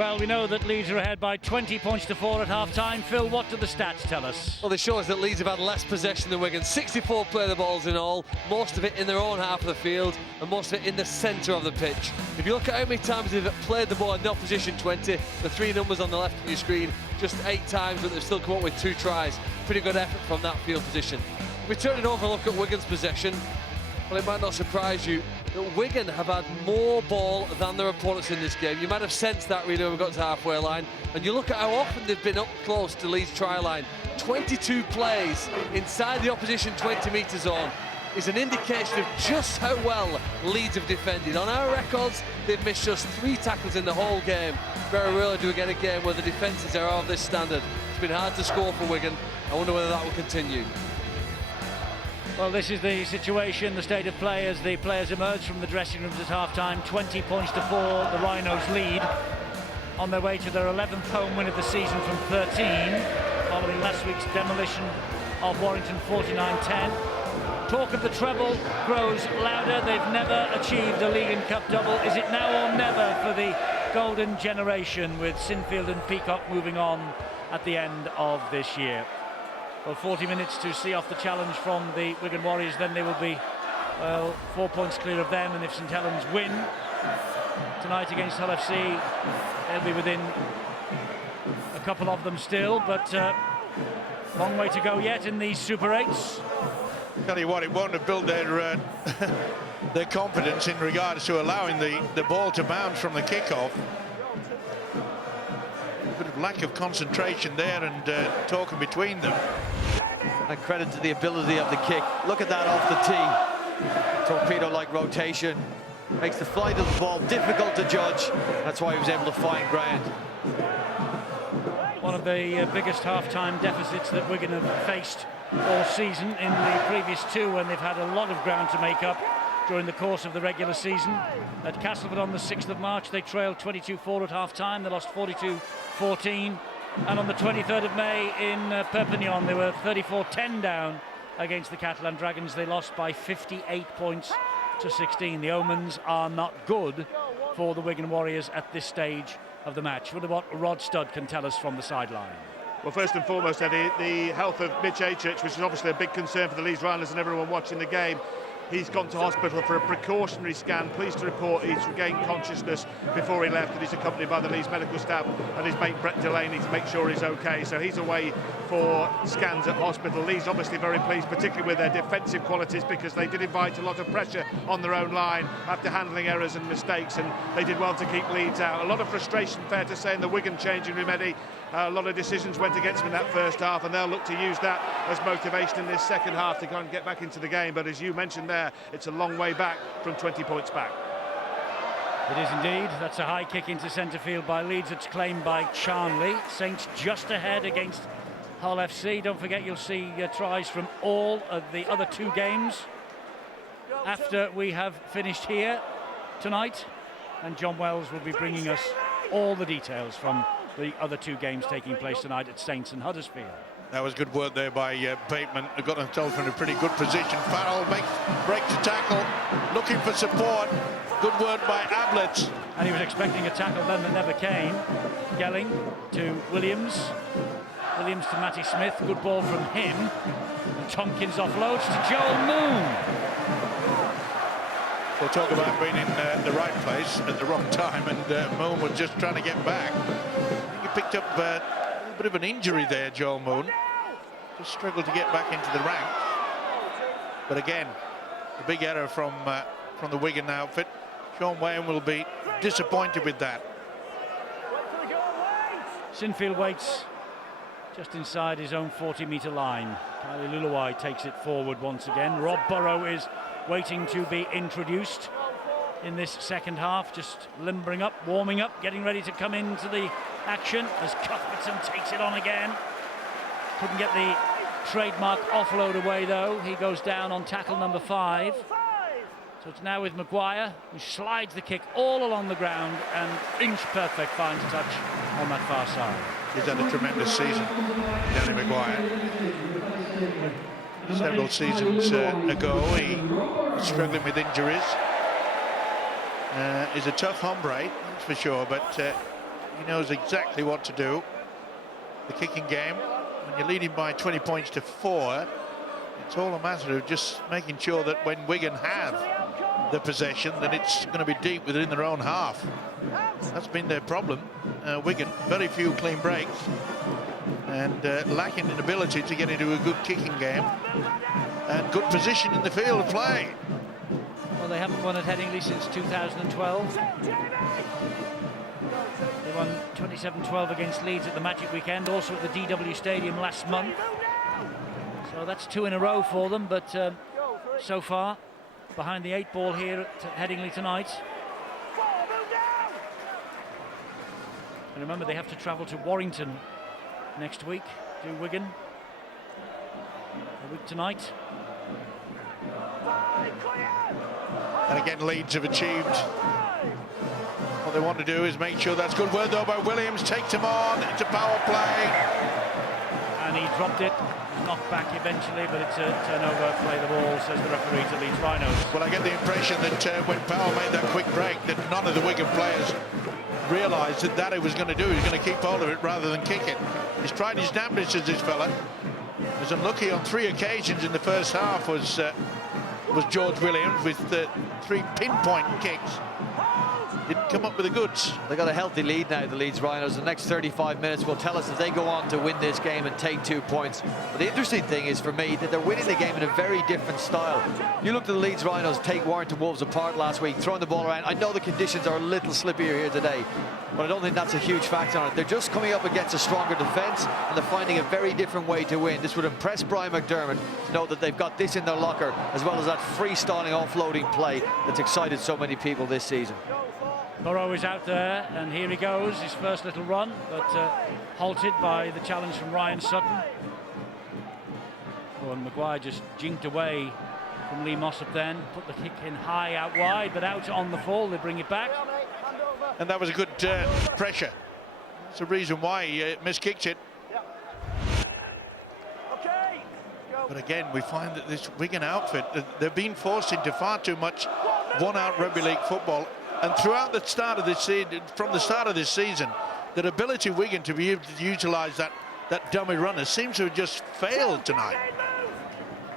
Well, we know that Leeds are ahead by 20 points to 4 at half-time. Phil, what do the stats tell us? Well, they show us that Leeds have had less possession than Wigan. 64 play the balls in all, most of it in their own half of the field, and most of it in the centre of the pitch. If you look at how many times they've played the ball in the opposition 20, the three numbers on the left of your screen, just 8 times, but they've still come up with 2 tries. Pretty good effort from that field position. If we turn it over and look at Wigan's possession, well, it might not surprise you that Wigan have had more ball than their opponents in this game. You might have sensed that really when we got to the halfway line. And you look at how often they've been up close to Leeds' try line. 22 plays inside the opposition 20-metre zone is an indication of just how well Leeds have defended. On our records, they've missed just 3 tackles in the whole game. Very rarely do we get a game where the defences are of this standard. It's been hard to score for Wigan. I wonder whether that will continue. Well, this is the situation, the state of play as the players emerge from the dressing rooms at half-time. 20 points to 4, the Rhinos lead on their way to their 11th home win of the season from 13, following last week's demolition of Warrington 49-10. Talk of the treble grows louder. They've never achieved a League and Cup double. Is it now or never for the golden generation, with Sinfield and Peacock moving on at the end of this year? Well, 40 minutes to see off the challenge from the Wigan Warriors, then they will be, well, 4 points clear of them, and if St Helens win tonight against Hull FC, they'll be within a couple of them still, but long way to go yet in these Super 8s. Tell you what, it won't have built their their confidence in regards to allowing the ball to bounce from the kickoff. A bit of lack of concentration there and talking between them. And credit to the ability of the kick. Look at that off the tee. Torpedo-like rotation. Makes the flight of the ball difficult to judge. That's why he was able to find ground. One of the biggest half-time deficits that Wigan have faced all season in the previous 2, when they've had a lot of ground to make up during the course of the regular season. At Castleford on the 6th of March, they trailed 22-4 at half-time. They lost 42-14. And on the 23rd of May in Perpignan, they were 34-10 down against the Catalan Dragons. They lost by 58 points to 16. The omens are not good for the Wigan Warriors at this stage of the match. Wonder what Rod Studd can tell us from the sideline. Well, first and foremost, Eddie, the health of Mitch Achich, which is obviously a big concern for the Leeds Rhinos and everyone watching the game. He's gone to hospital for a precautionary scan. Pleased to report he's regained consciousness before he left, and he's accompanied by the Leeds medical staff and his mate Brett Delaney to make sure he's okay. So he's away for scans at hospital. Leeds obviously very pleased, particularly with their defensive qualities, because they did invite a lot of pressure on their own line after handling errors and mistakes, and they did well to keep Leeds out. A lot of frustration, fair to say, in the Wigan changing room, Eddie. A lot of decisions went against them in that first half, and they'll look to use that as motivation in this second half to go and get back into the game. But as you mentioned there, it's a long way back from 20 points back. It is indeed. That's a high kick into centre field by Leeds. It's claimed by Charnley. Saints just ahead against Hull FC. Don't forget, you'll see tries from all of the other 2 games after we have finished here tonight. And John Wells will be bringing us all the details from the other 2 games taking place tonight at Saints and Huddersfield. That was good work there by Bateman, who got himself in a pretty good position. Farrell breaks the tackle, looking for support. Good work by Ablett. And he was expecting a tackle then that never came. Gelling to Williams. Williams to Matty Smith. Good ball from him. And Tompkins offloads to Joel Moon. We'll talk about being in the right place at the wrong time, and Moon was just trying to get back. I think he picked up a little bit of an injury there, Joel Moon. Just struggled to get back into the ranks. But again, a big error from the Wigan outfit. Sean Wayne will be disappointed with that. Sinfield waits just inside his own 40-metre line. Kylie Luluwai takes it forward once again. Rob Burrow is waiting to be introduced in this second half, just limbering up, warming up, getting ready to come into the action as Cuthbertson takes it on again. Couldn't get the trademark offload away though. He goes down on tackle number 5. So it's now with Maguire, who slides the kick all along the ground and inch perfect finds touch on that far side. He's had a tremendous season, Danny Maguire. Several seasons ago, he was struggling with injuries. He's a tough hombre, that's for sure, but He knows exactly what to do. The kicking game, when you're leading by 20 points to 4, it's all a matter of just making sure that when Wigan have the possession, then it's going to be deep within their own half. That's been their problem. Wigan, very few clean breaks, and lacking in ability to get into a good kicking game and good position in the field of play. Well, they haven't won at Headingley since 2012. They won 27-12 against Leeds at the Magic Weekend, also at the DW Stadium last month. So that's 2 in a row for them, but so far, behind the 8 ball here at Headingley tonight. And remember, they have to travel to Warrington next week, do Wigan. A week tonight. And again, Leeds have achieved what they want to do, is make sure. That's good work though by Williams, takes him on into power play. And he dropped it, knocked back eventually, but it's a turnover, play the ball, says the referee to Leeds Rhinos. Well, I get the impression that when Powell made that quick break, that none of the Wigan players realised that he was going to do. He's going to keep hold of it rather than kick it. He's tried his damnedest, as this fella. He was unlucky on 3 occasions in the first half, was George Williams, with 3 pinpoint kicks. Didn't come up with the goods. They got a healthy lead now, the Leeds Rhinos. The next 35 minutes will tell us if they go on to win this game and take 2 points. But the interesting thing is, for me, that they're winning the game in a very different style. You looked at the Leeds Rhinos take Warrington Wolves apart last week, throwing the ball around. I know the conditions are a little slippier here today, but I don't think that's a huge factor on it. They're just coming up against a stronger defence, and they're finding a very different way to win. This would impress Brian McDermott to know that they've got this in their locker, as well as that freestyling, offloading play that's excited so many people this season. Burrow is out there, and here he goes, his first little run, but halted by the challenge from Ryan Sutton. Oh, and Maguire just jinked away from Lee Mossop then, put the kick in high out wide, but out on the fall, they bring it back. And that was a good pressure. That's the reason why he miskicked it. But again, we find that this Wigan outfit, they're being forced into far too much one-out rugby league football. And throughout the start of this season, from the start of this season, the ability of Wigan to be able to utilise that dummy runner seems to have just failed tonight.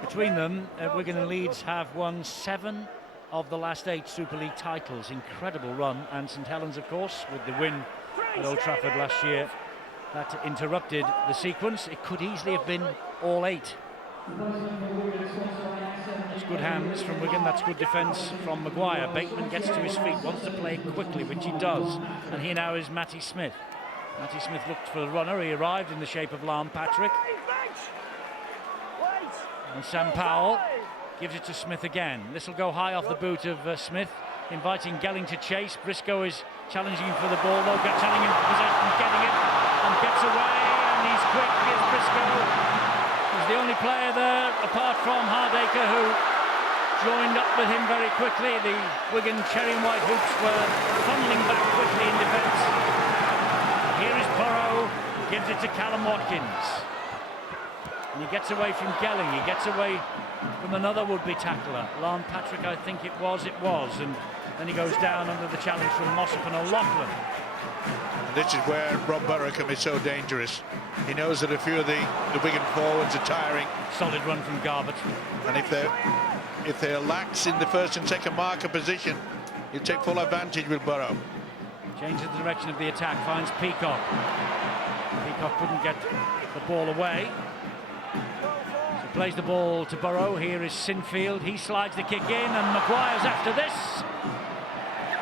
Between them, Wigan and Leeds have won 7 of the last 8 Super League titles. Incredible run. And St Helens, of course, with the win at Old Trafford last year, that interrupted the sequence. It could easily have been all 8. That's good hands from Wigan, that's good defence from Maguire. Bateman gets to his feet, wants to play quickly, which he does. And here now is Matty Smith. Matty Smith looked for the runner, he arrived in the shape of Larn Patrick. And Sam Powell gives it to Smith again. This will go high off the boot of Smith, inviting Gelling to chase. Briscoe is challenging him for the ball, though, telling him possession, getting it, and gets away, and he's quick, here's Briscoe. He's the only player there, apart from Hardacre, who joined up with him very quickly. The Wigan cherry and white hoops were funneling back quickly in defence. Here is Burrow, gives it to Callum Watkins. And he gets away from Gelling, he gets away from another would-be tackler. Larn Patrick, I think it was. And then he goes down under the challenge from Mossop and O'Loughlin. This is where Rob Burrow can be so dangerous. He knows that a few of the Wigan forwards are tiring. Solid run from Garbutt. And if they're lax in the first and second marker position, he'll take full advantage with Burrow. Changes the direction of the attack, finds Peacock. Peacock couldn't get the ball away. So plays the ball to Burrow. Here is Sinfield. He slides the kick in, and Maguire's after this.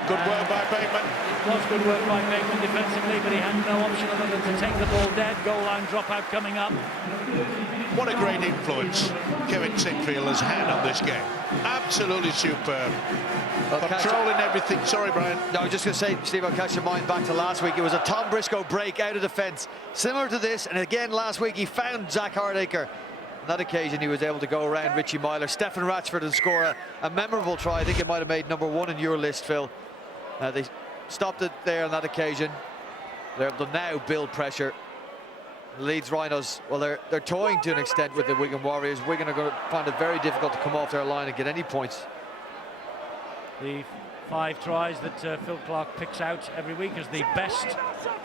Good work by Bateman. It was good work by Bateman defensively, but he had no option other than to take the ball dead. Goal line dropout coming up. What a great influence Kevin Sinfield has had on this game. Absolutely superb. Controlling everything. Sorry, Brian. No, I was just going to say, Steve, I'll catch your mind back to last week. It was a Tom Briscoe break out of defence, similar to this. And again, last week, he found Zach Hardacre. On that occasion, he was able to go around Richie Myler. Stefan Ratchford and score a memorable try. I think it might have made #1 in your list, Phil. They stopped it there on that occasion. They're able to now build pressure. The Leeds Rhinos, well, they're toying to an extent with the Wigan Warriors. Wigan are going to find it very difficult to come off their line and get any points. The 5 tries that Phil Clark picks out every week as the best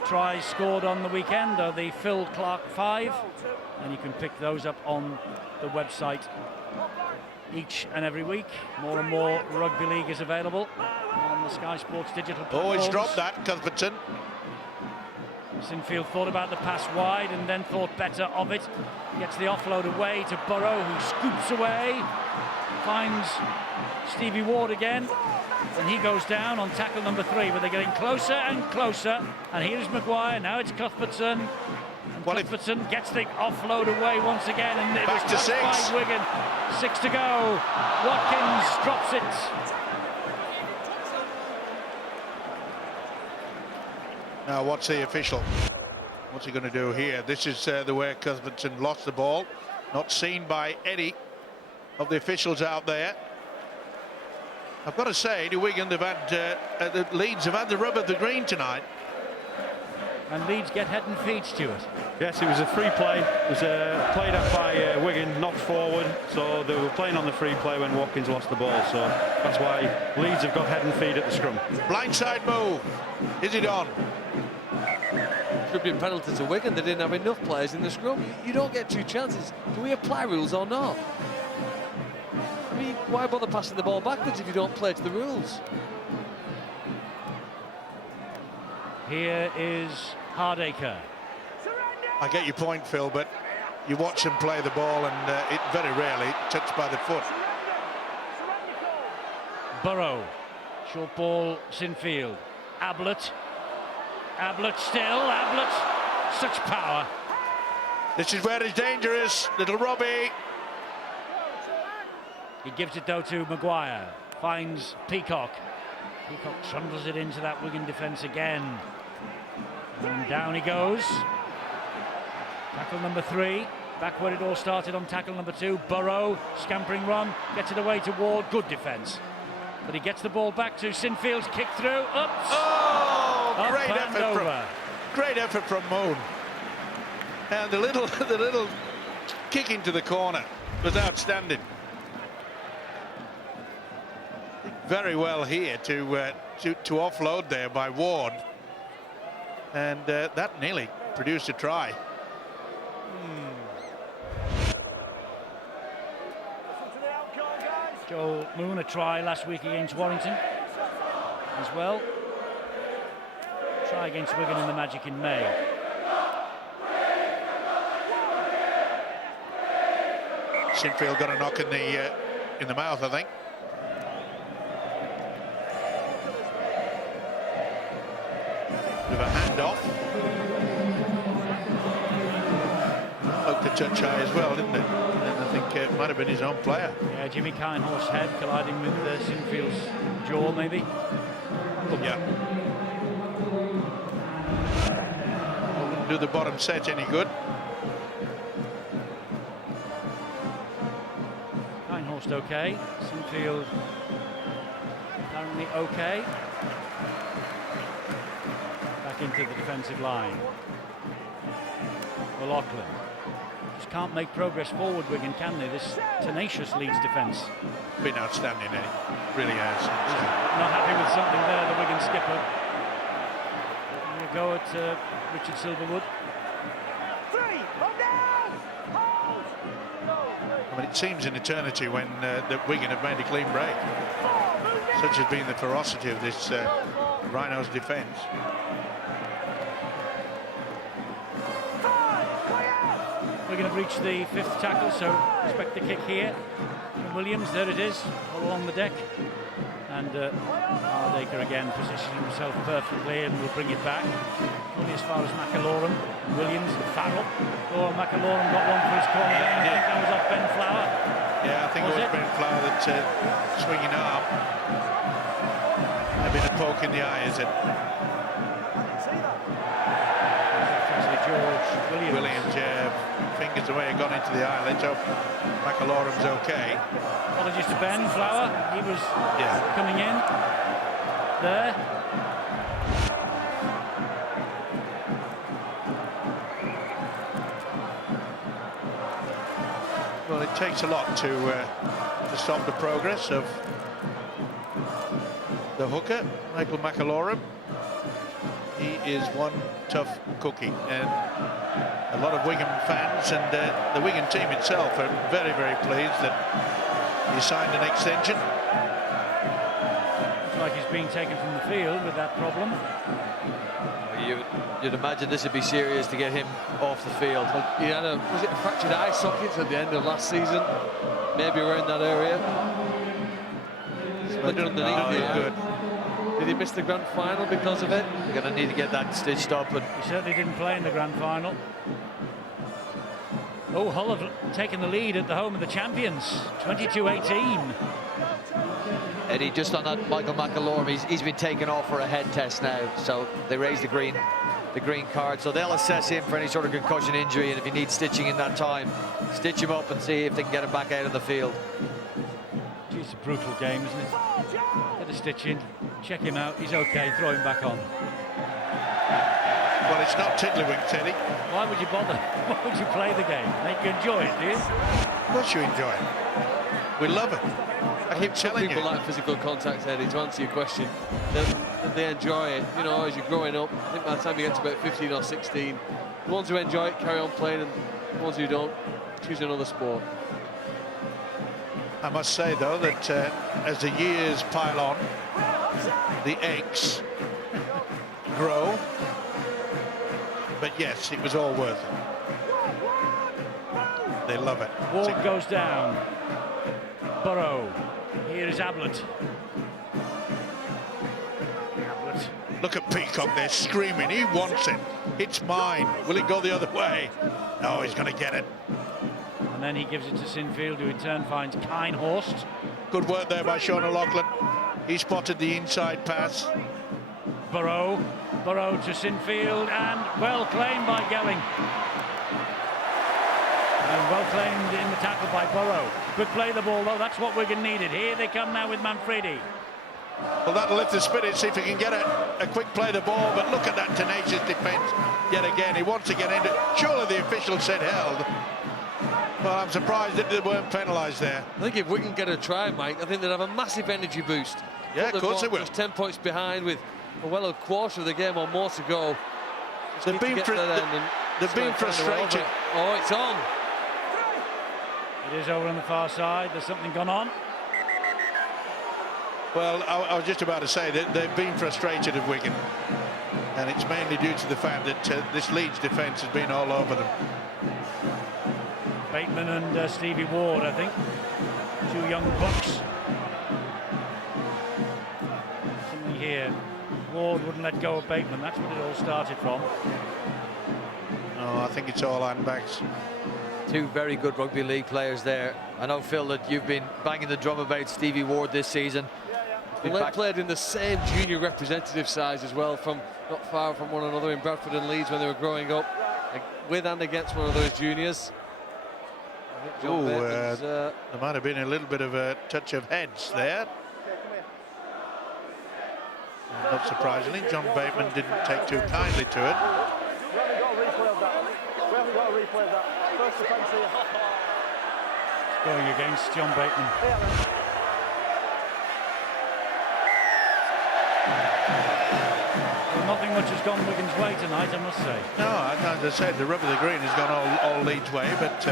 tries scored on the weekend are the Phil Clark 5, and you can pick those up on the website each and every week. More and more rugby league is available on the Sky Sports digital platforms. Oh, he's dropped that, Cuthbertson. Sinfield thought about the pass wide and then thought better of it. Gets the offload away to Burrow, who scoops away, finds Stevie Ward again, and he goes down on tackle number 3, but they're getting closer and closer. And here's Maguire, now it's Cuthbertson. And Cuthbertson gets the offload away once again, and it was Back to 6 by Wigan. 6 to go. Watkins drops it. Now, what's the official? What's he going to do here? This is the way Cuthbertson lost the ball. Not seen by any of the officials out there. I've got to say, to Wigan, they've had the Leeds have had the rub of the green tonight. And Leeds get head and feet, Stuart. Yes, it was a free play. It was played up by Wigan, knocked forward. So they were playing on the free play when Watkins lost the ball. So that's why Leeds have got head and feet at the scrum. Blindside move. Is it on? Should be a penalty to Wigan. They didn't have enough players in the scrum. You don't get 2 chances. Do we apply rules or not? I mean, why bother passing the ball backwards if you don't play to the rules? Here is Hardacre. I get your point, Phil, but you watch them play the ball and it very rarely touched by the foot. Burrow. Short ball, Sinfield. Ablett. Ablett still. Ablett. Such power. This is where it's dangerous. Little Robbie. He gives it though to Maguire. Finds Peacock. Peacock trundles it into that Wigan defence again. And down he goes. Tackle number 3. Back where it all started on tackle number 2. Burrow, scampering run, gets it away to Ward. Good defence. But he gets the ball back to Sinfield's kick through. Ups. Oh, Up great and effort over. great effort from Moon. And the little kick into the corner was outstanding. Very well here to offload there by Ward, and that nearly produced a try. Joel Moon, a try last week against Warrington as well. Try against Wigan in the Magic in May. Sinfield got a knock in the mouth, I think. Bit of a handoff. Looked a touch high as well, didn't it? And I think it might have been his own player. Yeah, Jimmy Kinehorse's head colliding with Sinfield's jaw, maybe. Yeah. Wouldn't do the bottom set any good. Kinehorse okay. Sinfield apparently okay. Back into the defensive line. O'Loughlin. Just can't make progress forward, Wigan, can they? This tenacious Leeds defence. Been outstanding, eh? Really has. Not happy with something there, the Wigan skipper. Having a go at Richard Silverwood. I mean, it seems an eternity when that Wigan have made a clean break. Such has been the ferocity of this Rhinos defence. We're going to reach the 5th tackle, so expect the kick here from Williams. There it is, all along the deck. And Hardacre again positioning himself perfectly and will bring it back. Only as far as McAlorum, Williams and Farrell. Oh, McAlorum got one for his corner. I think that was off Ben Flower. Yeah, I think it was Ben Flower that swinging arm. Might have been a poke in the eye, is it? George Williams, yeah, fingers away, gone into the eye. Let's hope McAlorum's okay. Apologies to Ben Flower. He was coming in there. Well, it takes a lot to stop the progress of the hooker, Michael McAlorum. He is one tough cookie, and a lot of Wigan fans and the Wigan team itself are very, very pleased that he signed an extension. Looks like he's being taken from the field with that problem. You'd imagine this would be serious to get him off the field. He had was it a fractured eye socket at the end of last season? Maybe around that area. Good. Did he miss the grand final because of it? You're going to need to get that stitched up. And He certainly didn't play in the grand final. Oh, Hull have taken the lead at the home of the champions, 22-18. Eddie, just on that Michael McAlorum, he's been taken off for a head test now, so they raised the green card, so they'll assess him for any sort of concussion injury, and if he needs stitching in that time, stitch him up and see if they can get him back out of the field. Gee, it's a brutal game, isn't it? Get a stitch in, check him out, he's okay, throw him back on. Well, it's not tiddlywink, Teddy. Why would you bother? Why would you play the game? Make you enjoy it, do you? Of course you enjoy it. We love it. I keep Some telling people you. like physical contact, Eddie, to answer your question. They enjoy it, you know, as you're growing up. I think by the time you get to about 15 or 16, the ones who enjoy it carry on playing, and the ones who don't choose another sport. I must say, though, that as the years pile on, the eggs grow. But yes, it was all worth it. They love it. Ward goes down. Burrow. Here is Ablett. Ablett. Look at Peacock there screaming. He wants it. It's mine. Will it go the other way? No, he's going to get it. And then he gives it to Sinfield, who in turn finds Kinehorst. Good work there by Sean O'Loughlin. He spotted the inside pass. Burrow to Sinfield, and well claimed by Gelling. And well claimed in the tackle by Burrow. Good play the ball, though. That's what Wigan needed. Here they come now with Manfredi. Well, that'll lift the spirit, see if he can get a quick play the ball, but look at that tenacious defence yet again. He wants to get into it. Surely the official said held. Well, I'm surprised that they weren't penalised there. I think if Wigan get a try, Mike, I think they'd have a massive energy boost. Yeah, of course they will. Just 10 points behind with a quarter of the game or more to go. They've been frustrated. Oh, it's on. It is over on the far side. There's something gone on. Well, I was just about to say that they've been frustrated at Wigan, and it's mainly due to the fact that this Leeds defence has been all over them. Bateman and Stevie Ward, I think. Two young bucks. Something here. Ward wouldn't let go of Bateman. That's what it all started from. No, I think it's all handbags. Two very good rugby league players there. I know, Phil, that you've been banging the drum about Stevie Ward this season. Well, they played in the same junior representative size as well, from not far from one another in Bradford and Leeds when they were growing up, with and against one of those juniors. There might have been a little bit of a touch of heads there. And not surprisingly, John Bateman didn't take too kindly to it. Going against John Bateman. Well, nothing much has gone Wigan's way tonight, I must say. No, as I said, the rub of the green has gone all Leeds' way, but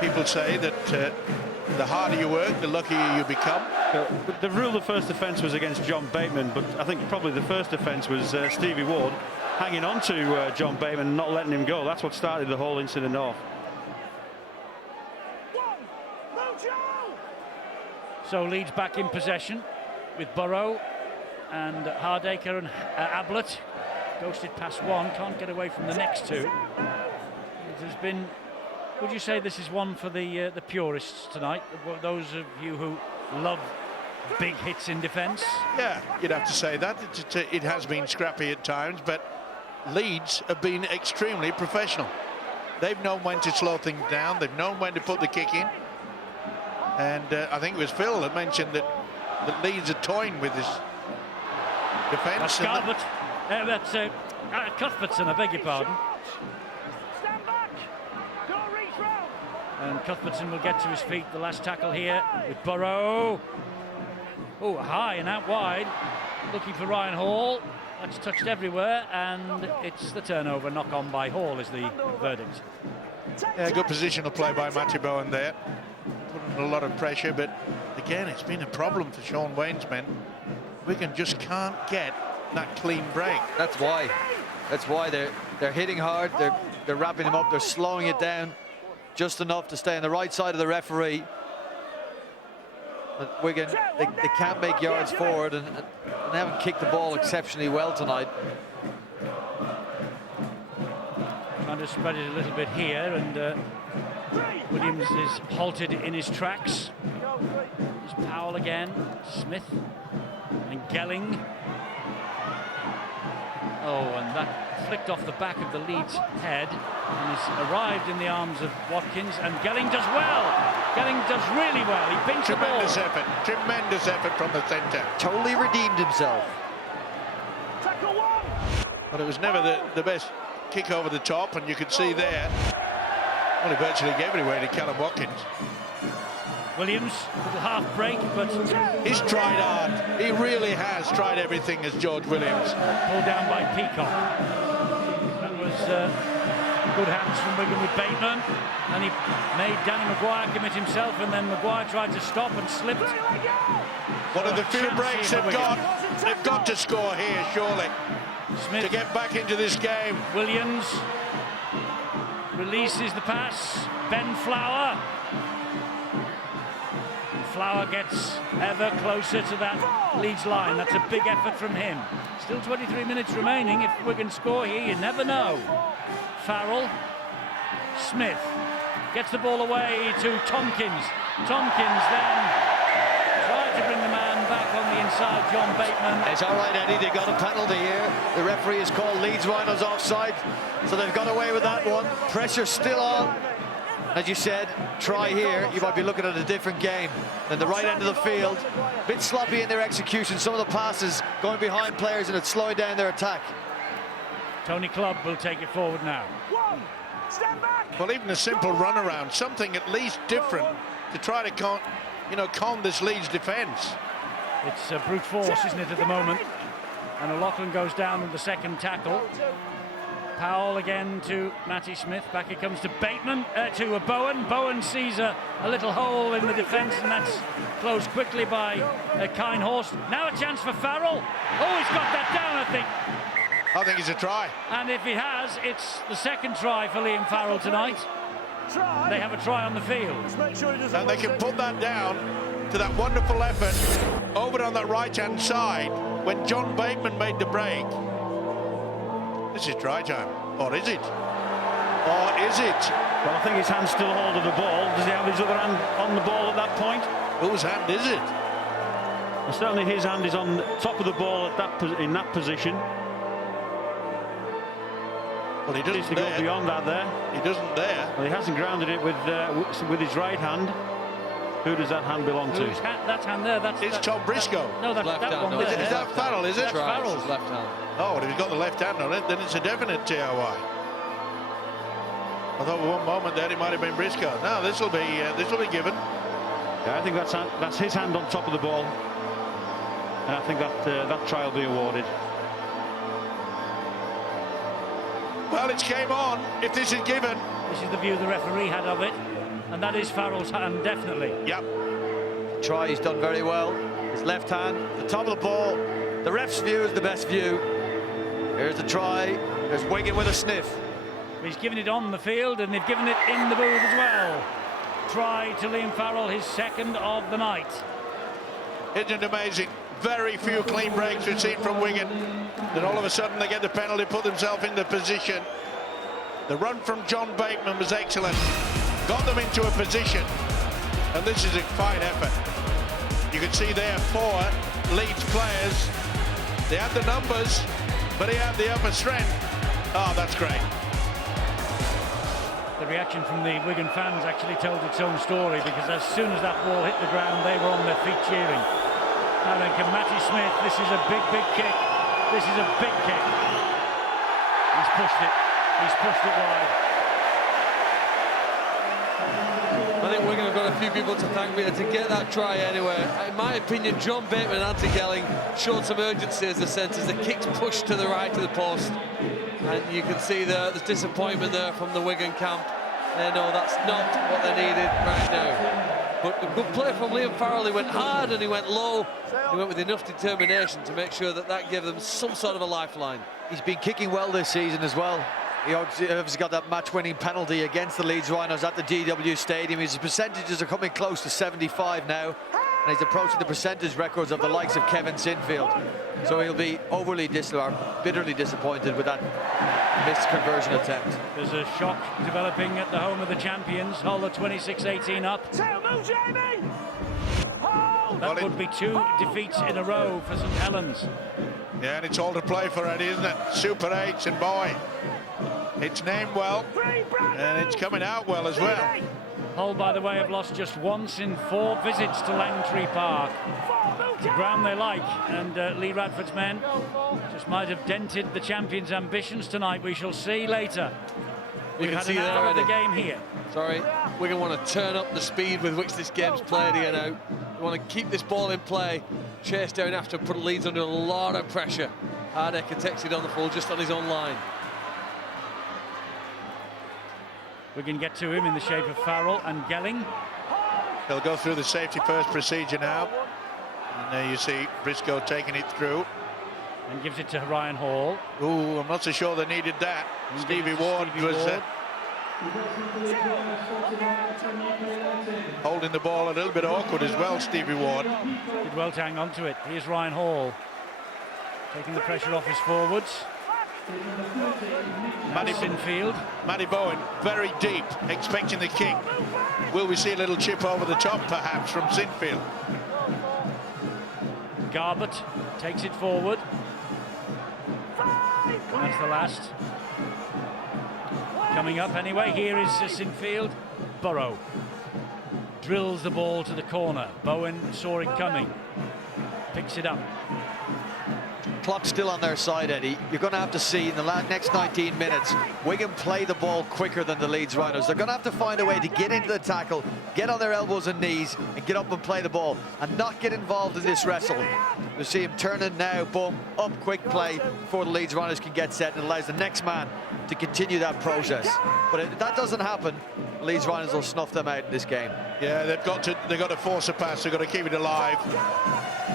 people say that the harder you work, the luckier you become. But the rule of first offence was against John Bateman, but I think probably the first offence was Stevie Ward hanging on to John Bateman and not letting him go. That's what started the whole incident off. So Leeds back in possession with Burrow and Hardaker and Ablett. Ghosted past one, can't get away from the next two. It has been, would you say this is one for the purists tonight? Those of you who love big hits in defence? Yeah, you'd have to say that. It has been scrappy at times, but Leeds have been extremely professional. They've known when to slow things down. They've known when to put the kick in. And I think it was Phil that mentioned that Leeds are toying with this defence. That's Cuthbertson, I beg your pardon. And Cuthbertson will get to his feet. The last tackle here with Burrow. Oh, high and out wide, looking for Ryan Hall. That's touched everywhere, and it's the turnover. Knock on by Hall is the verdict. Yeah, good positional play by Matty Bowen there. Putting a lot of pressure, but again, it's been a problem for Sean Wayne's men. Wigan just can't get that clean break. That's why. That's why they're hitting hard. They're wrapping him up. They're slowing it down just enough to stay on the right side of the referee. But Wigan, they can't make yards forward, and they haven't kicked the ball exceptionally well tonight. Trying to spread it a little bit here, and Williams is halted in his tracks. There's Powell again, Smith and Gelling. Oh, and that flicked off the back of the Leeds head and has arrived in the arms of Watkins, and Gelling does well. Gelling does really well. He pinched the ball. Tremendous effort from the centre. Totally redeemed himself. But it was never the best kick over the top, and you could see there, well, he virtually gave it away to Callum Watkins. Williams, little half break, but he's tried hard. He really has tried everything as George Williams. Pulled down by Peacock. That was good hands from Wigan with Bateman, and he made Danny Maguire commit himself, and then Maguire tried to stop and slipped. One of the few breaks they've got. They've got to score here, surely, Smith to get back into this game. Williams releases the pass. Ben Flower. Flower gets ever closer to that Leeds line. That's a big effort from him. Still 23 minutes remaining. If Wigan score here, you never know. Farrell, Smith gets the ball away to Tompkins. Tompkins then tried to bring the man back on the inside, John Bateman. It's all right, Eddie. They got a penalty here. The referee has called Leeds Rhinos offside, so they've got away with that one. Pressure still on. As you said, try here, you might be looking at a different game than the right end of the field. A bit sloppy in their execution. Some of the passes going behind players, and it's slowing down their attack. Tony Clubb will take it forward now. Well, even a simple run around, something at least different to try to calm this Leeds defence. It's brute force, isn't it, at the moment? And O'Loughlin goes down with the second tackle. Powell again to Matty Smith. Back it comes to Bateman, to Bowen. Bowen sees a little hole in the defence, and that's closed quickly by Kine Horst. Now a chance for Farrell. Oh, he's got that down, I think. I think it's a try. And if he has, it's the second try for Liam Farrell tonight. They have a try on the field. And they can put that down to that wonderful effort over on that right-hand side when John Bateman made the break. This is try time, or is it? Or is it? Well, I think his hand's still hold of the ball. Does he have his other hand on the ball at that point? Whose hand is it? Well, certainly his hand is on top of the ball at in that position. Well, he doesn't go beyond that there. He doesn't there. Well, he hasn't grounded it with his right hand. Who does that hand belong to? That hand there, it's Tom Briscoe. No, that's left that hand. one. Is that Farrell, is it? That's Farrell's left hand. Oh, if he's got the left hand on it, then it's a definite TOI. I thought for one moment there it might have been Briscoe. No, this will be given. Yeah, I think that's his hand on top of the ball, and I think that try will be awarded. Well, it's game on. If this is given, this is the view the referee had of it, and that is Farrell's hand, definitely. Yep. Try, he's done very well. His left hand, the top of the ball. The ref's view is the best view. Here's the try. There's Wigan with a sniff. He's given it on the field, and they've given it in the booth as well. Try to Liam Farrell, his second of the night. Isn't it amazing? Very few clean breaks we've seen from Wigan. Then all of a sudden they get the penalty, put themselves in the position. The run from John Bateman was excellent. Got them into a position. And this is a fine effort. You can see there 4 Leeds players. They had the numbers, but he had the upper strength. Oh, that's great. The reaction from the Wigan fans actually told its own story, because as soon as that ball hit the ground, they were on their feet cheering. I think Matty Smith, this is a big kick. This is a big kick. He's pushed it wide. I think Wigan have got a few people to thank me to get that try anyway. In my opinion, John Bateman and Andy Gelling showed some urgency as the centres. The kick's pushed to the right of the post, and you can see the disappointment there from the Wigan camp. They know that's not what they needed right now. But a good play from Liam Farrell. He went hard and he went low. He went with enough determination to make sure that that gave them some sort of a lifeline. He's been kicking well this season as well. He obviously got that match-winning penalty against the Leeds Rhinos at the DW Stadium. His percentages are coming close to 75 now, and he's approaching the percentage records of the likes of Kevin Sinfield. So he'll be bitterly disappointed with that missed conversion attempt. There's a shock developing at the home of the champions. Hull are 26-18 up. That would be 2 defeats in a row for St Helens. Yeah, and it's all to play for, Eddie, isn't it? Super 8s, and boy, it's named well, and it's coming out well as well. Hull, by the way, have lost just once in 4 visits to Langtree Park. It's a ground they like, and Lee Radford's men just might have dented the champions' ambitions tonight. We shall see later. We've had an hour of the game here. Sorry, Wigan want to turn up the speed with which this game's played here now. We want to keep this ball in play, chase down after, put Leeds under a lot of pressure. Hardecker takes it on the full, just on his own line. We can get to him in the shape of Farrell and Gelling. They'll go through the safety first procedure now. And there you see Briscoe taking it through. And gives it to Ryan Hall. Ooh, I'm not so sure they needed that. Stevie Ward was holding the ball a little bit awkward as well, Stevie Ward. Did well to hang on to it. Here's Ryan Hall. Taking the pressure off his forwards. Matty Bowen, very deep, expecting the kick. Will we see a little chip over the top, perhaps, from Sinfield? Garbutt takes it forward. That's the last. Coming up anyway, here is Sinfield. Burrow drills the ball to the corner. Bowen saw it coming. Picks it up. Clock's still on their side, Eddie. You're going to have to see in the next 19 minutes, Wigan play the ball quicker than the Leeds Rhinos. They're going to have to find a way to get into the tackle, get on their elbows and knees, and get up and play the ball, and not get involved in this wrestle. You see him turning now, boom, up, quick play before the Leeds Rhinos can get set, and allows the next man to continue that process. But if that doesn't happen, Leeds Rhinos will snuff them out in this game. Yeah, they've got to force a pass. They've got to keep it alive.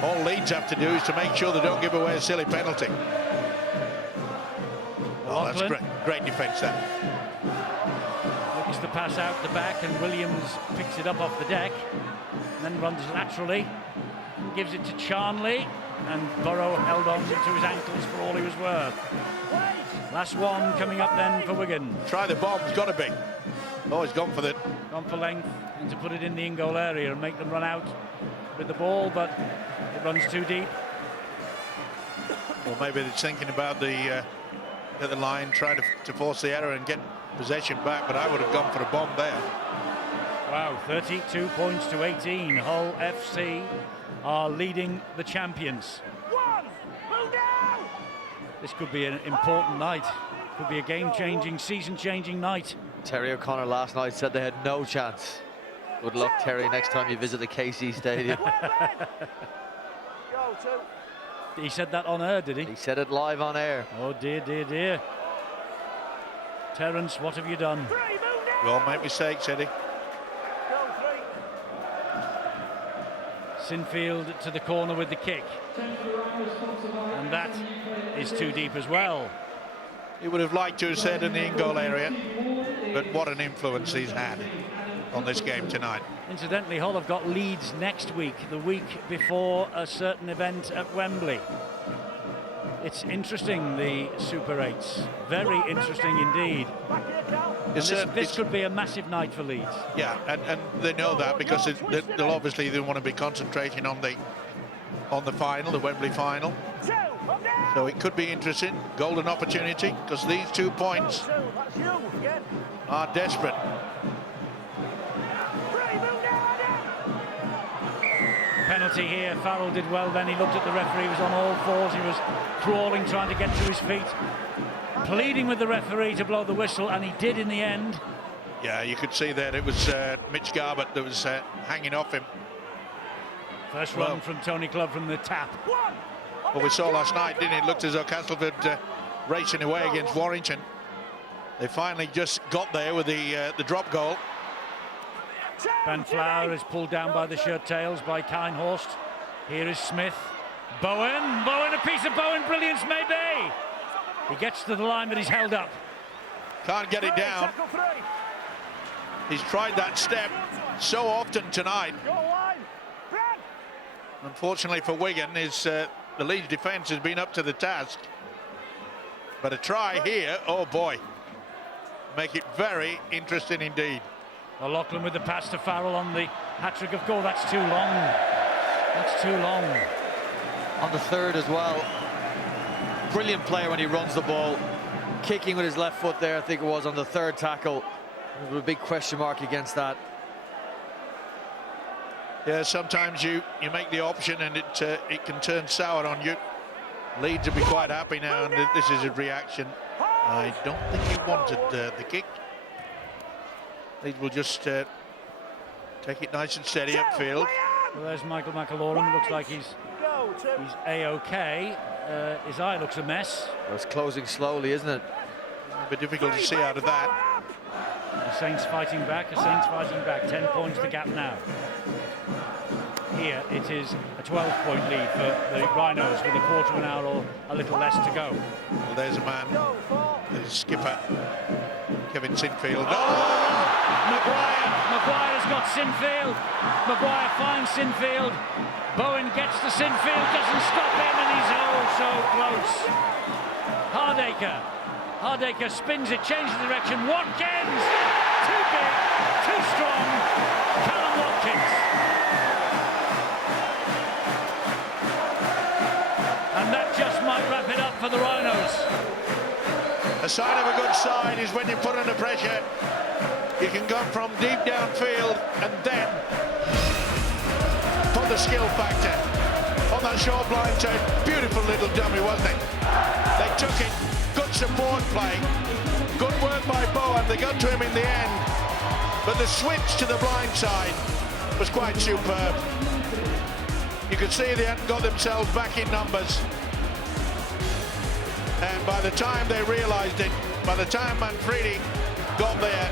All Leeds have to do is to make sure they don't give away a silly penalty. Oh, that's great defence, that. Looks the pass out the back, and Williams picks it up off the deck, and then runs laterally, gives it to Charnley, and Burrow held on to his ankles for all he was worth. Last one coming up then for Wigan. Try the bomb, it's got to be. Oh, he's gone for the... Gone for length, and to put it in the in-goal area and make them run out with the ball, but it runs too deep. Or maybe they're thinking about the line, trying to force the error and get possession back, but I would have gone for a bomb there. Wow, 32 points to 18. Hull FC are leading the champions. This could be an important night. Could be a game-changing, season-changing night. Terry O'Connor last night said they had no chance. Good luck, Terry, next time you visit the KC Stadium. He said that on air, did he? He said it live on air. Oh, dear, dear, dear. Terence, what have you done? You all make mistakes, Eddie. Sinfield to the corner with the kick. And that is too deep as well. He would have liked to have said in the in-goal area, but what an influence he's had on this game tonight. Incidentally, Hull have got Leeds next week, the week before a certain event at Wembley. It's interesting, the Super 8s. Very interesting indeed. This could be a massive night for Leeds. Yeah, and they know that because they'll obviously want to be concentrating on the final, the Wembley final. So it could be interesting, golden opportunity, because these 2 points are desperate. Penalty here. Farrell did well then. He looked at the referee. He was on all fours. He was crawling, trying to get to his feet, pleading with the referee to blow the whistle, and he did in the end. Yeah, you could see that it was Mitch Garbutt that was hanging off him. First run from Tony Clubb from the tap. What we saw last night, didn't it? It looked as though Castleford racing away against Warrington. They finally just got there with the drop goal. Ben Flower is pulled down by the shirt tails by Kinehorst. Here is Smith. Bowen, a piece of Bowen brilliance maybe. He gets to the line, but he's held up. Can't get it down. He's tried that step so often tonight. Unfortunately for Wigan, the Leeds defence has been up to the task. But a try here, oh boy, make it very interesting indeed. O'Loughlin with the pass to Farrell on the hat-trick of goal. That's too long. That's too long. On the third as well. Brilliant player when he runs the ball. Kicking with his left foot there, I think it was, on the third tackle. With a big question mark against that. Yeah, sometimes you make the option and it can turn sour on you. Leeds will be quite happy now, and this is a reaction. I don't think he wanted the kick. Leeds will just take it nice and steady upfield. Well, there's Michael McAlorum. Looks like he's A-OK. His eye looks a mess. Well, it's closing slowly, isn't it? A bit difficult to see out of that. The Saints fighting back. The Saints fighting back. 10 points the gap now. Here it is a 12-point lead for the Rhinos with a quarter of an hour or a little less to go. Well, there's a man, there's skipper, Kevin Sinfield. Maguire's got Sinfield. Maguire finds Sinfield. Bowen gets to Sinfield, doesn't stop him, and he's so close. Hardaker spins it, changes direction. Watkins, too big, too strong. Callum Watkins. And that just might wrap it up for the Rhinos. A sign of a good side is when you put under pressure, you can go from deep downfield and then put the skill factor on that short blind turn. Beautiful little dummy, wasn't it? They took it, good support play, good work by Bowen. They got to him in the end, but the switch to the blind side was quite superb. You could see they hadn't got themselves back in numbers. And by the time they realised it, by the time Manfredi got there,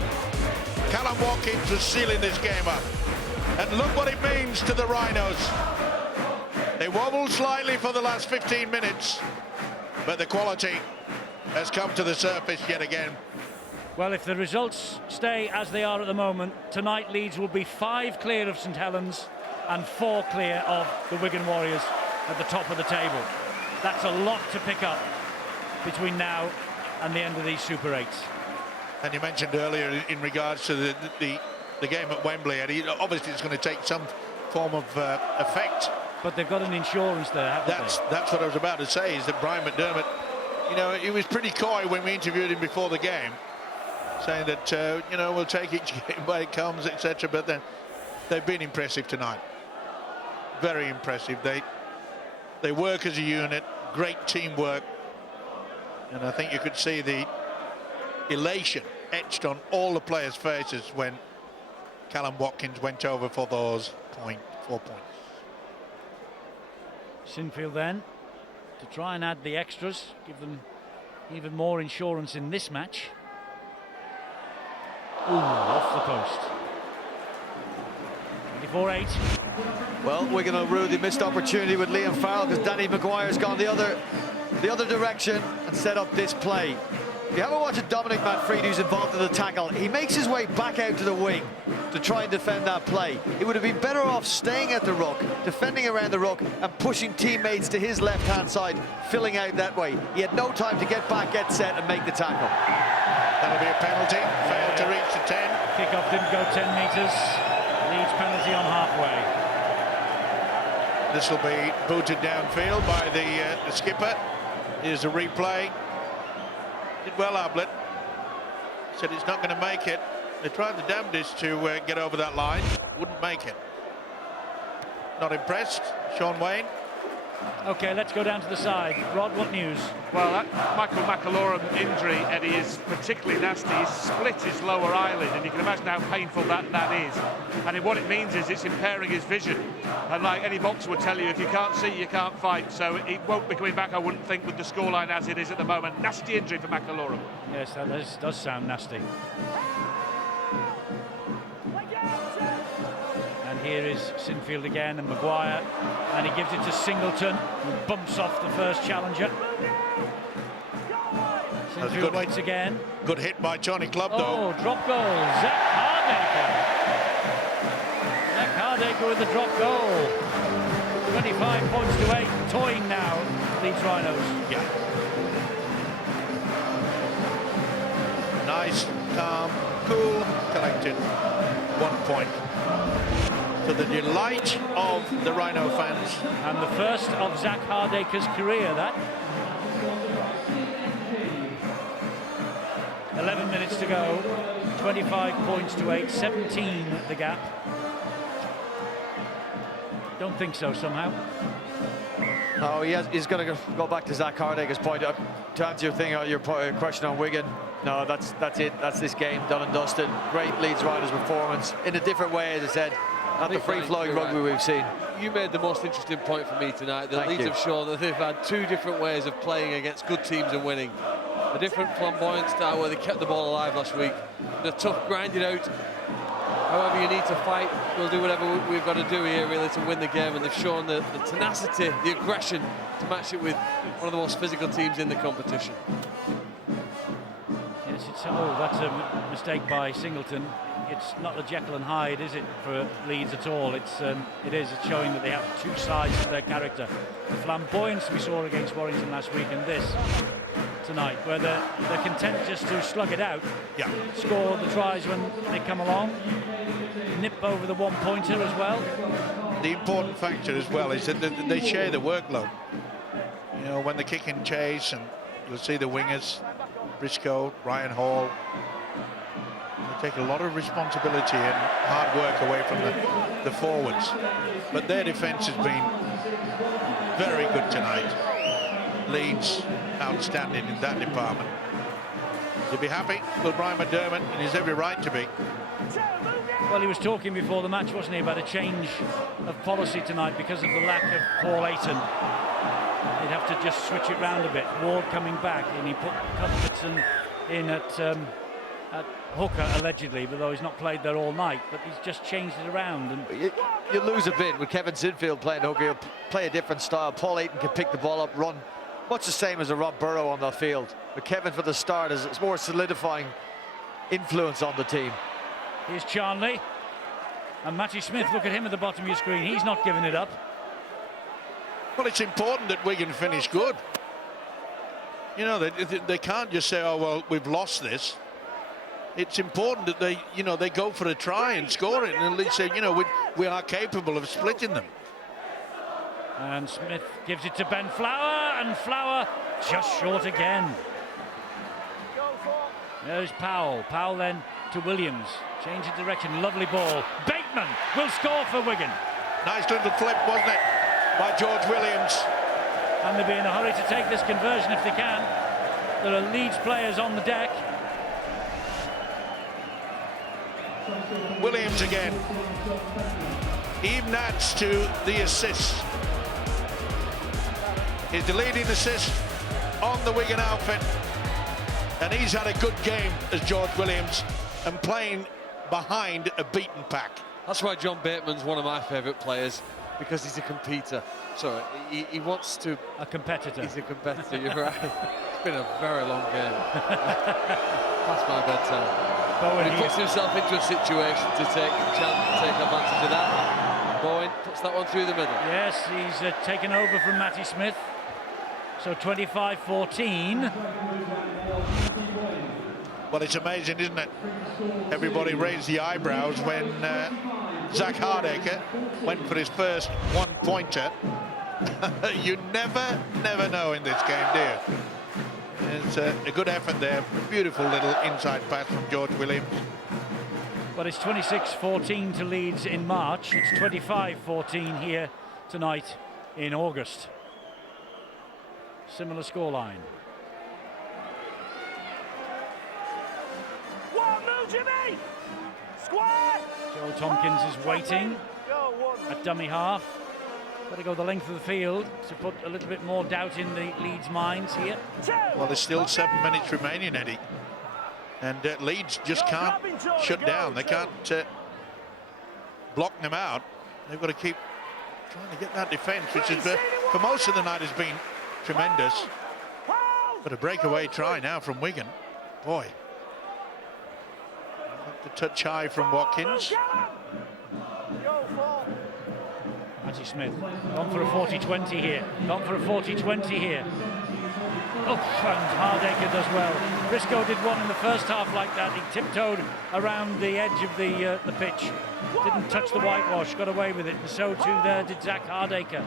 Callum Watkins was sealing this game up. And look what it means to the Rhinos. They wobbled slightly for the last 15 minutes, but the quality has come to the surface yet again. Well, if the results stay as they are at the moment, tonight Leeds will be 5 clear of St Helens and 4 clear of the Wigan Warriors at the top of the table. That's a lot to pick up between now and the end of these Super 8s. And you mentioned earlier in regards to the game at Wembley, Eddie, obviously it's going to take some form of effect. But they've got an insurance there, haven't they? That's what I was about to say, is that Brian McDermott, you know, he was pretty coy when we interviewed him before the game, saying that, you know, we'll take each game where it comes, etc. But then they've been impressive tonight. Very impressive. They work as a unit, great teamwork. And I think you could see the elation etched on all the players' faces when Callum Watkins went over for those 4 points. Sinfield then to try and add the extras, give them even more insurance in this match. Ooh, off the post. 24-8. Well, we're going to rue the missed opportunity with Liam Farrell because Danny Maguire's gone the other direction and set up this play. If you haven't watched Dominic Manfredi, who's involved in the tackle, he makes his way back out to the wing to try and defend that play. He would have been better off staying at the ruck, defending around the ruck and pushing teammates to his left-hand side, filling out that way. He had no time to get back, get set and make the tackle. That'll be a penalty. Failed to reach the 10. Kickoff didn't go 10 metres. Leeds penalty on halfway. This will be booted downfield by the skipper. Here's a replay. Did well, Ablett. Said it's not going to make it. They tried the damnedest to get over that line. Wouldn't make it. Not impressed. Sean Wayne. Okay, let's go down to the side. Rod, what news? Well, that Michael McAlorum injury, Eddie, is particularly nasty. He's split his lower eyelid, and you can imagine how painful that is. And what it means is it's impairing his vision. And like any boxer would tell you, if you can't see, you can't fight. So it won't be coming back, I wouldn't think, with the scoreline as it is at the moment. Nasty injury for McAlorum. Yes, that does sound nasty. And here is Sinfield again, and Maguire, and he gives it to Singleton, who bumps off the first challenger. Sinfield waits again. Good hit by Tony Clubb, though. Oh, drop goal, Zach Hardaker. Zach Hardaker with the drop goal. 25 points to 8, toying now, Leeds Rhinos. Yeah. Nice, calm, cool, collected. 1 point. To the delight of the Rhino fans. And the first of Zach Hardaker's career, that. 11 minutes to go. 25 points to 8, 17 the gap. Don't think so somehow. No, he's going to go back to Zach Hardaker's point. To answer your question on Wigan, no, that's it. That's this game, done and dusted. Great Leeds Rhinos performance in a different way, as I said. Not the free-flowing rugby we've seen. You made the most interesting point for me tonight. The Leeds have shown that they've had two different ways of playing against good teams and winning. A different flamboyant style where they kept the ball alive last week. The tough, grinded out. However you need to fight, we'll do whatever we've got to do here really to win the game. And they've shown the tenacity, the aggression to match it with one of the most physical teams in the competition. Yes, that's a mistake by Singleton. It's not a Jekyll and Hyde, is it, for Leeds at all? It is. It's showing that they have two sides to their character. The flamboyance we saw against Warrington last week, and this tonight, where they're content just to slug it out, score the tries when they come along, nip over the one-pointer as well. The important factor as well is that they share the workload. You know, when they kick and chase, and you'll see the wingers, Briscoe, Ryan Hall, they take a lot of responsibility and hard work away from the forwards. But their defence has been very good tonight. Leeds outstanding in that department. To be happy with Brian McDermott, and he's every right to be. Well, he was talking before the match, wasn't he, about a change of policy tonight because of the lack of Paul Ayton. They'd have to just switch it round a bit. Ward coming back, and he put Cuthbertson in at hooker, allegedly, although he's not played there all night, but he's just changed it around. And you lose a bit with Kevin Sinfield playing hooker. He'll play a different style. Paul Ayton can pick the ball up, run, much the same as a Rob Burrow on the field. But Kevin, for the start, is more solidifying influence on the team. Here's Charnley. And Matty Smith, look at him at the bottom of your screen. He's not giving it up. Well, it's important that Wigan finish good. You know, they can't just say, oh, well, we've lost this. It's important that they go for a try and score it, and at least say, we are capable of splitting them. And Smith gives it to Ben Flower, and Flower just short again. There's Powell. Powell then to Williams. Change of direction, lovely ball. Bateman will score for Wigan. Nice little flip, wasn't it, by George Williams. And they'll be in a hurry to take this conversion if they can. There are Leeds players on the deck. Williams again. Even adds to the assist. He's the leading assist on the Wigan outfit. And he's had a good game as George Williams and playing behind a beaten pack. That's why John Bateman's one of my favourite players, because he's a competitor. So he wants to... A competitor. He's a competitor, you're right. It's been a very long game. Past my bedtime. But he puts himself into a situation to take advantage of that. Bowen puts that one through the middle. Yes, he's taken over from Matty Smith. So 25-14. Well, it's amazing, isn't it? Everybody raised the eyebrows when Zach Hardaker went for his first one-pointer. You never know in this game, do you? It's a good effort there. Beautiful little inside pass from George Williams. Well, it's 26-14 to Leeds in March. It's 25-14 here tonight in August. similar scoreline. Joel Tompkins is waiting at dummy half. Got to go the length of the field to put a little bit more doubt in the Leeds' minds here. Well, there's still 7 minutes remaining, Eddie. And Leeds just can't shut down. They can't block them out. They've got to keep trying to get that defence, which is, for most of the night has been tremendous. But a breakaway try now from Wigan. Boy. The touch high from Watkins. Matty Smith, gone for a 40-20 here. Gone for a 40-20 here. Oh, and Hardaker does well. Briscoe did one in the first half like that. He tiptoed around the edge of the pitch. Didn't touch the whitewash, got away with it. And so too there did Zach Hardaker.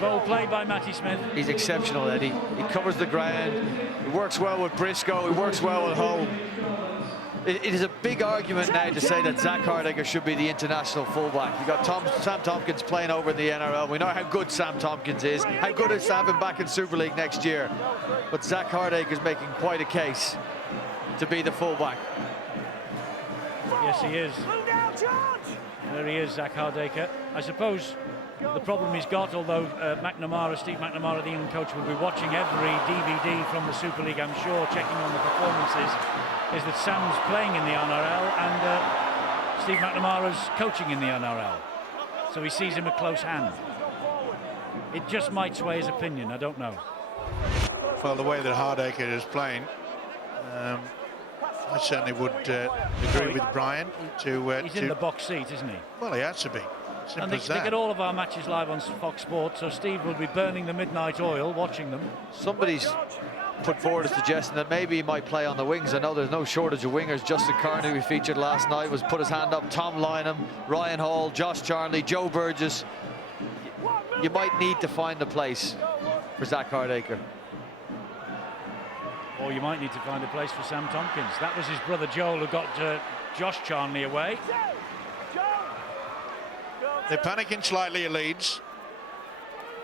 Bold play by Matty Smith. He's exceptional, Eddie. He covers the ground. He works well with Briscoe. He works well with Hull. It is a big argument now to say that Zach Hardaker should be the international fullback. You got Sam Tompkins playing over in the NRL. We know how good Sam Tompkins is, how good it's to have him back in Super League next year. But Zach Hardaker is making quite a case to be the fullback. Yes, he is. There he is, Zach Hardaker. I suppose the problem he's got, although Steve McNamara, the England coach, will be watching every DVD from the Super League, I'm sure, checking on the performances, is that Sam's playing in the NRL and Steve McNamara's coaching in the NRL. So he sees him at close hand. It just might sway his opinion, I don't know. Well, the way that Hardaker is playing, I certainly would agree with Brian he's in the box seat, isn't he? Well, he has to be. Simple And they as that. get all of our matches live on Fox Sports, so Steve will be burning the midnight oil watching them. Somebody's put forward a suggestion that maybe he might play on the wings. I know there's no shortage of wingers. Justin Carney, we featured last night, was put his hand up. Tom Lynham, Ryan Hall, Josh Charnley, Joe Burgess. You might need to find a place for Zach Hardaker. Or you might need to find a place for Sam Tompkins. That was his brother Joel who got Josh Charnley away. They're panicking slightly at Leeds.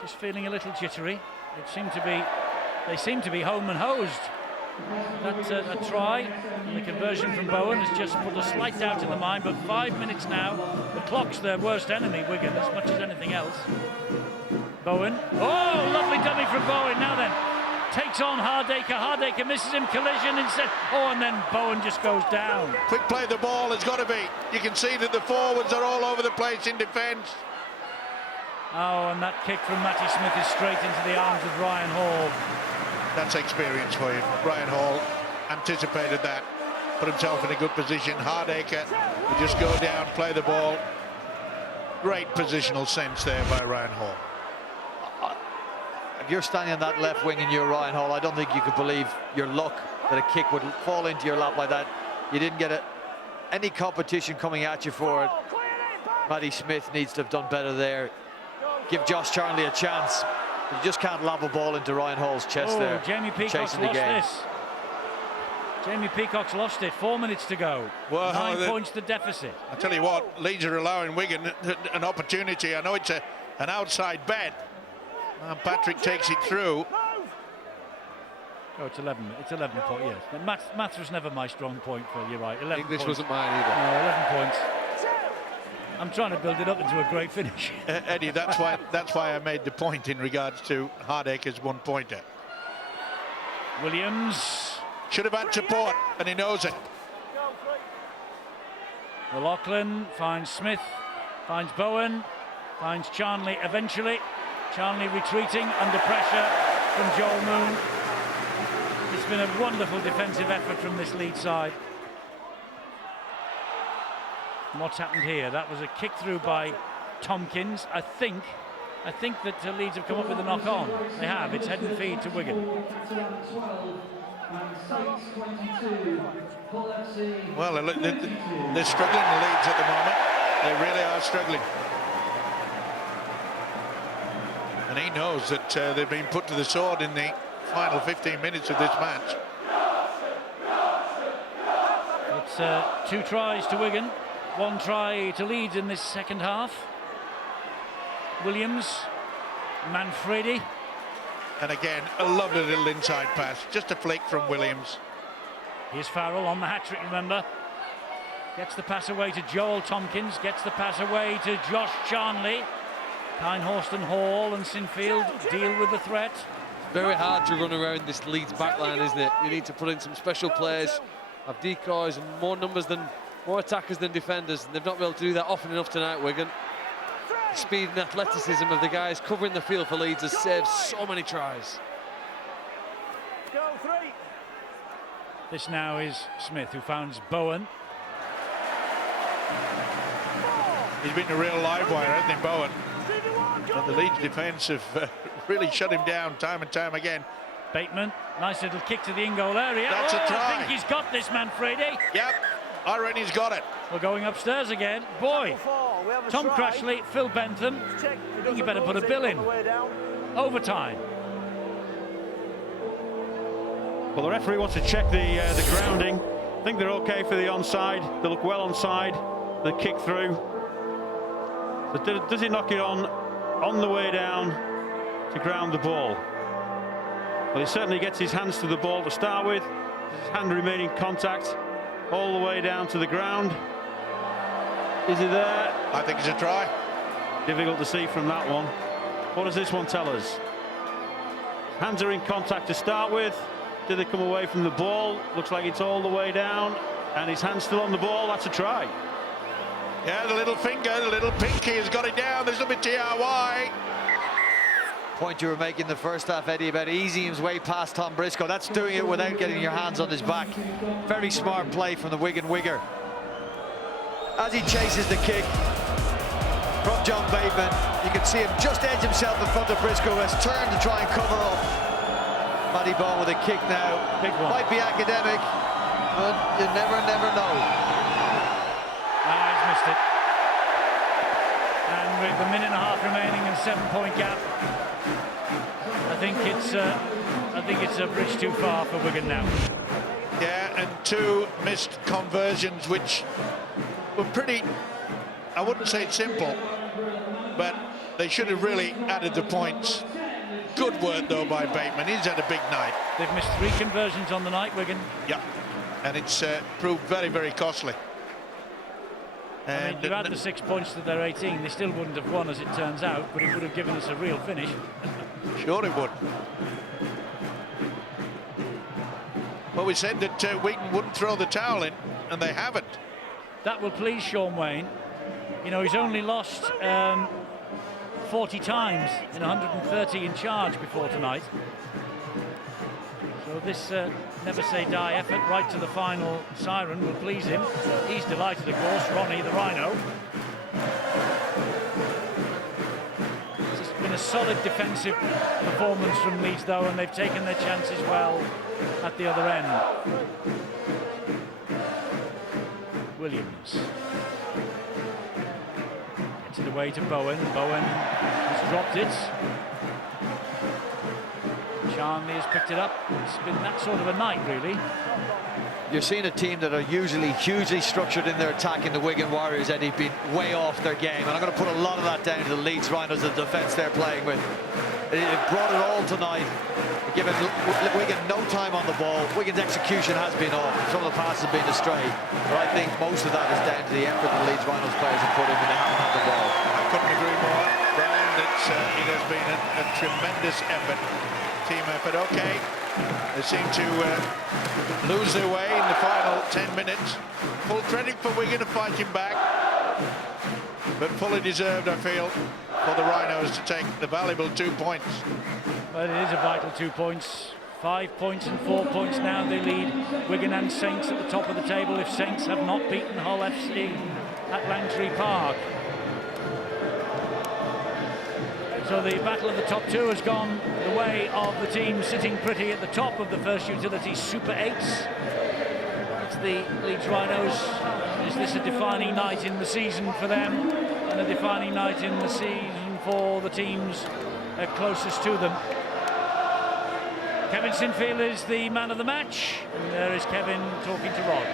Just feeling a little jittery. They seem to be home and hosed. That try and the conversion from Bowen has just put a slight doubt in the mind, but 5 minutes now. The clock's their worst enemy, Wigan, as much as anything else. Bowen. Oh, lovely dummy from Bowen. Now then, takes on Hardaker. Hardaker misses him, collision instead. Oh, and then Bowen just goes down. Quick play the ball has got to be. You can see that the forwards are all over the place in defence. Oh, and that kick from Matty Smith is straight into the arms of Ryan Hall. That's experience for you. Ryan Hall anticipated that, put himself in a good position. Hardaker would just go down, play the ball. Great positional sense there by Ryan Hall. If you're standing on that left wing and you're Ryan Hall, I don't think you could believe your luck that a kick would fall into your lap like that. You didn't get any competition coming at you for it. Matty Smith needs to have done better there. Give Josh Charnley a chance. You just can't lob a ball into Ryan Hall's chest there. Jamie Peacock's lost this. Jamie Peacock's lost it. 4 minutes to go. Well, 9 points the deficit. I tell you what, Leeds are allowing Wigan an opportunity. I know it's an outside bet. Patrick takes it through. Oh, it's 11. It's 11 points. Yes, but maths was never my strong point. Phil, you're right. 11 English points. wasn't mine either. No, 11 points. I'm trying to build it up into a great finish. Eddie, that's why I made the point in regards to Hardaker's one-pointer. Williams should have had support, and he knows it. McLaughlin finds Smith, finds Bowen, finds Charnley eventually. Charnley retreating under pressure from Joel Moon. It's been a wonderful defensive effort from this Leeds side. And what's happened here? That was a kick through by Tompkins. I think that Leeds have come up with a knock-on. They have. It's head and feed to Wigan. Well, they're struggling, the Leeds, at the moment. They really are struggling. And he knows that they've been put to the sword in the final 15 minutes of this match. It's 2 tries to Wigan, 1 try to Leeds in this second half. Williams, Manfredi, And again, a lovely little inside pass. Just a flick from Williams. Here's Farrell on the hat-trick, remember. Gets the pass away to Joel Tompkins. Gets the pass away to Josh Charnley. Kinehorst and Hall and Sinfield deal with the threat. Very hard to run around this Leeds backline, isn't it? You need to put in some special players, have decoys and more attackers than defenders, and they've not been able to do that often enough tonight, Wigan. The speed and athleticism of the guys covering the field for Leeds has saved so many tries. This now is Smith, who finds Bowen. He's been a real live wire, hasn't he, Bowen? And the Leeds defence have really shut him down time and time again. Bateman, nice little kick to the in-goal area. That's a try. I think he's got this, Manfredi. Yep, I reckon he's got it. We're going upstairs again. Boy, Tom Crashley, Phil Bentham. I think you better put a bill in. Overtime. Well, the referee wants to check the grounding. I think they're okay for the onside. They look well onside. The kick through. But does he knock it on the way down to ground the ball? Well, he certainly gets his hands to the ball to start with. His hand remaining contact all the way down to the ground. Is he there? I think it's a try. Difficult to see from that one. What does this one tell us? Hands are in contact to start with. Did they come away from the ball? Looks like it's all the way down. And his hand's still on the ball. That's a try. Yeah, the little finger, the little pinky has got it down. There's a bit TRY. Point you were making the first half, Eddie, about easing his way past Tom Briscoe. That's doing it without getting your hands on his back. Very smart play from the Wigan wigger. As he chases the kick from John Bateman, you can see him just edge himself in front of Briscoe, who has turned to try and cover up. Matty Bone with a kick now. Big one. Might be academic, but you never know. He's missed it. And with a minute and a half remaining and 7-point gap, I think it's a bridge too far for Wigan now. Yeah, and two missed conversions, which were pretty, I wouldn't say it's simple, but they should have really added the points. Good work, though, by Bateman. He's had a big night. They've missed 3 conversions on the night, Wigan. Yeah, and it's proved very, very costly. I mean, And you add the 6 points to their 18, they still wouldn't have won, as it turns out, but it would have given us a real finish. sure it would. Well, we said that Wigan wouldn't throw the towel in, and they haven't. That will please Sean Wayne. You know, he's only lost 40 times in 130 in charge before tonight. So this never say die effort right to the final siren will please him. He's delighted, of course, Ronnie the Rhino. It's been a solid defensive performance from Leeds, though, and they've taken their chances well at the other end. Williams gets it away to Bowen. Bowen has dropped it. Charnley has picked it up. It's been that sort of a night, really. You're seeing a team that are usually hugely structured in their attack in the Wigan Warriors, and they've been way off their game. And I'm going to put a lot of that down to the Leeds Rhinos, the defence they're playing with. They've brought it all tonight, given Wigan no time on the ball. Wigan's execution has been off. Some of the passes have been astray. But I think most of that is down to the effort the Leeds Rhinos players have put in when they haven't had the ball. I couldn't agree more, Brian. It has been a tremendous effort. Team effort. Okay, they seem to lose their way in the final 10 minutes. Full credit for Wigan for fighting back, but fully deserved, I feel, for the Rhinos to take the valuable 2 points. Well, it is a vital 2 points. 5 points and 4 points now. They lead Wigan and Saints at the top of the table if Saints have not beaten Hull FC at Langtree Park. So the battle of the top 2 has gone the way of the team sitting pretty at the top of the first utility Super 8s. It's the Leeds Rhinos. Is this a defining night in the season for them, and a defining night in the season for the teams closest to them? Kevin Sinfield is the man of the match, and there is Kevin talking to Rod.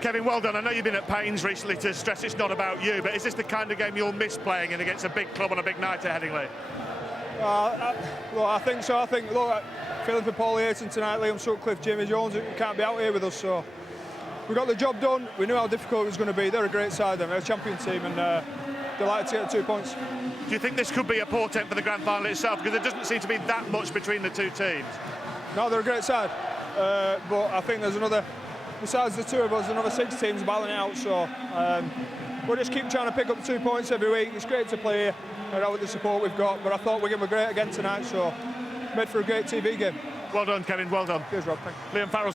Kevin, well done. I know you've been at pains recently to stress it's not about you, but is this the kind of game you'll miss playing in against a big club on a big night at Headingley? I think so. I think, look, feeling for Paul Ayton tonight, Liam Sutcliffe, Jamie Jones, can't be out here with us, so we got the job done. We knew how difficult it was going to be. They're a great side, they're a champion team, and delighted to get the 2 points. Do you think this could be a portent for the grand final itself? Because there doesn't seem to be that much between the two teams. No, they're a great side, but I think there's another, besides the two of us, another 6 teams battling it out, so we'll just keep trying to pick up 2 points every week. It's great to play here, and with the support we've got, but I thought Wigan were great again tonight, so made for a great TV game. Well done, Kevin, well done. Cheers, Rob. Thank you. Liam Farrell's